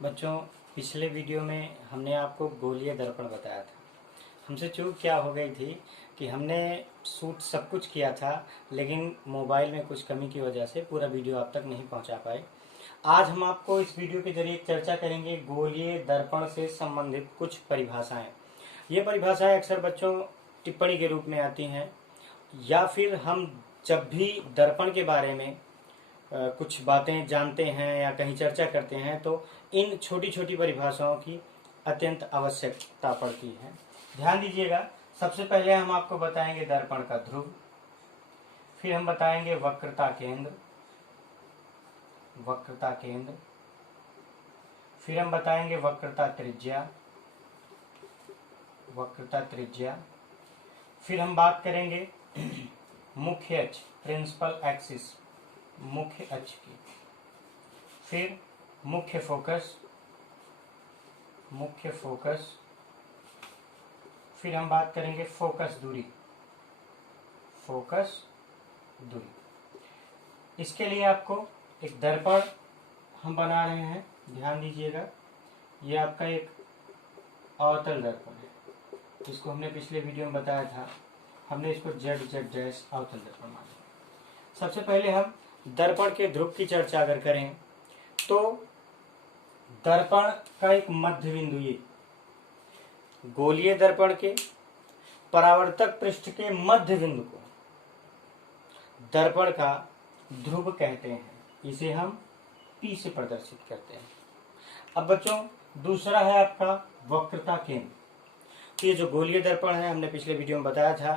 बच्चों, पिछले वीडियो में हमने आपको गोलीय दर्पण बताया था। हमसे चूक क्या हो गई थी कि हमने शूट सब कुछ किया था, लेकिन मोबाइल में कुछ कमी की वजह से पूरा वीडियो आप तक नहीं पहुंचा पाए। आज हम आपको इस वीडियो के जरिए चर्चा करेंगे गोलीय दर्पण से संबंधित कुछ परिभाषाएं। ये परिभाषाएं अक्सर बच्चों टिप्पणी के रूप में आती हैं, या फिर हम जब भी दर्पण के बारे में कुछ बातें जानते हैं या कहीं चर्चा करते हैं तो इन छोटी छोटी परिभाषाओं की अत्यंत आवश्यकता पड़ती है। ध्यान दीजिएगा। सबसे पहले हम आपको बताएंगे दर्पण का ध्रुव, फिर हम बताएंगे वक्रता केंद्र, फिर हम बताएंगे वक्रता त्रिज्या, फिर हम बात करेंगे मुख्य अक्ष, प्रिंसिपल एक्सिस, मुख्य अक्ष की, फिर मुख्य फोकस, फिर हम बात करेंगे फोकस दूरी। इसके लिए आपको एक दर्पण हम बना रहे हैं, ध्यान दीजिएगा। ये आपका एक अवतल दर्पण है, जिसको हमने पिछले वीडियो में बताया था। हमने इसको Z अवतल दर्पण माना। सबसे पहले हम दर्पण के ध्रुव की चर्चा अगर करें तो दर्पण का एक मध्य बिंदु, ये गोलीय दर्पण के परावर्तक पृष्ठ के मध्य बिंदु को दर्पण का ध्रुव कहते हैं। इसे हम P से प्रदर्शित करते हैं। अब बच्चों, दूसरा है आपका वक्रता केंद्र। तो ये जो गोलीय दर्पण है, हमने पिछले वीडियो में बताया था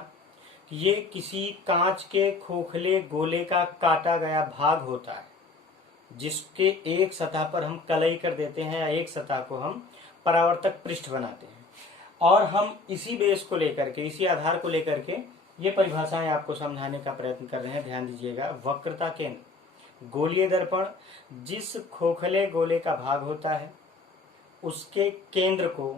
कि ये किसी कांच के खोखले गोले का काटा गया भाग होता है, जिसके एक सतह पर हम कलई कर देते हैं या एक सतह को हम परावर्तक पृष्ठ बनाते हैं, और हम इसी बेस को लेकर के, इसी आधार को लेकर के ये परिभाषाएं आपको समझाने का प्रयत्न कर रहे हैं। ध्यान दीजिएगा। वक्रता केंद्र, गोलीय दर्पण जिस खोखले गोले का भाग होता है उसके केंद्र को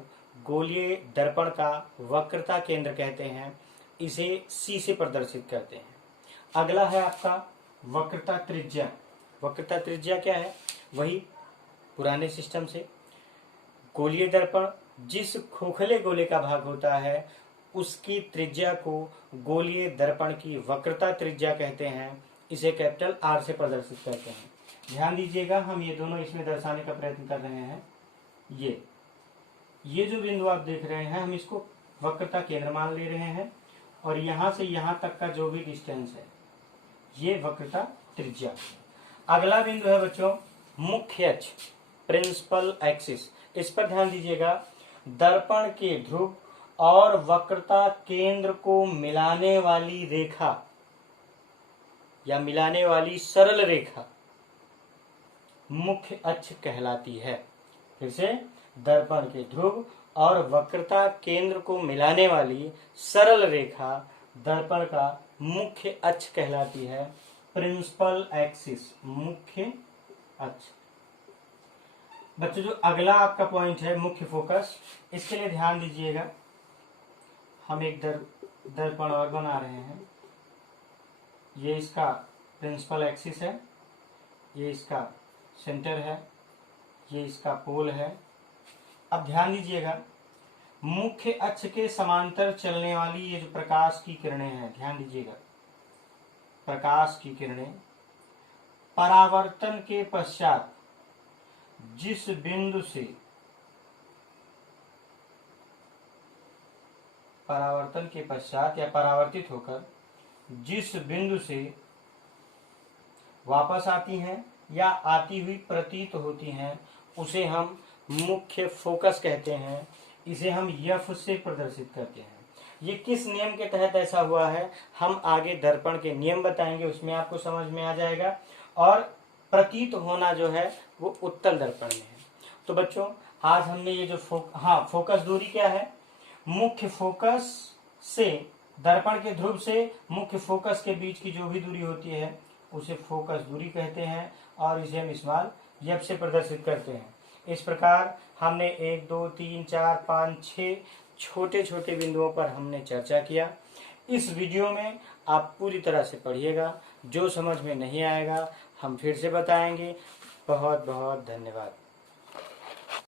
गोलीय दर्पण का वक्रता केंद्र कहते हैं। इसे C से प्रदर्शित करते हैं। अगला है आपका वक्रता त्रिज्या। वक्रता त्रिज्या क्या है? वही पुराने सिस्टम से, गोलीय दर्पण जिस खोखले गोले का भाग होता है उसकी त्रिज्या को गोलीय दर्पण की वक्रता त्रिज्या कहते हैं। इसे कैपिटल R से प्रदर्शित करते हैं। ध्यान दीजिएगा, हम ये दोनों इसमें दर्शाने का प्रयत्न कर रहे हैं। ये जो बिंदु आप देख रहे हैं, हम इसको वक्रता केंद्र मान ले रहे हैं, और यहां से यहां तक का जो भी डिस्टेंस है ये वक्रता त्रिज्या। अगला बिंदु है बच्चों मुख्य अक्ष, प्रिंसिपल एक्सिस। इस पर ध्यान दीजिएगा। दर्पण के ध्रुव और वक्रता केंद्र को मिलाने वाली रेखा या मिलाने वाली सरल रेखा मुख्य अक्ष कहलाती है। फिर से, दर्पण के ध्रुव और वक्रता केंद्र को मिलाने वाली सरल रेखा दर्पण का मुख्य अक्ष कहलाती है, प्रिंसिपल एक्सिस, मुख्य अक्ष। बच्चों, जो अगला आपका पॉइंट है मुख्य फोकस, इसके लिए ध्यान दीजिएगा। हम एक दर्पण और बना रहे हैं। ये इसका प्रिंसिपल एक्सिस है, ये इसका सेंटर है, ये इसका पोल है। अब ध्यान दीजिएगा, मुख्य अक्ष के समांतर चलने वाली ये जो प्रकाश की किरणें हैं, ध्यान दीजिएगा, प्रकाश की किरणें परावर्तन के पश्चात जिस बिंदु से परावर्तन के पश्चात या परावर्तित होकर जिस बिंदु से वापस आती हैं या आती हुई प्रतीत होती हैं उसे हम मुख्य फोकस कहते हैं। इसे हम F से प्रदर्शित करते हैं। ये किस नियम के तहत ऐसा हुआ है, हम आगे दर्पण के नियम बताएंगे, उसमें आपको समझ में आ जाएगा। और प्रतीत होना जो है वो उत्तल दर्पण में है। तो बच्चों, आज हमने ये जो फोकस दूरी क्या है, मुख्य फोकस से, दर्पण के ध्रुव से मुख्य फोकस के बीच की जो भी दूरी होती है उसे फोकस दूरी कहते हैं, और इसे हम स्मॉल F से प्रदर्शित करते हैं। इस प्रकार हमने 1 2 3 4 5 6 छोटे छोटे बिंदुओं पर हमने चर्चा किया। इस वीडियो में आप पूरी तरह से पढ़िएगा। जो समझ में नहीं आएगा हम फिर से बताएंगे। बहुत बहुत धन्यवाद।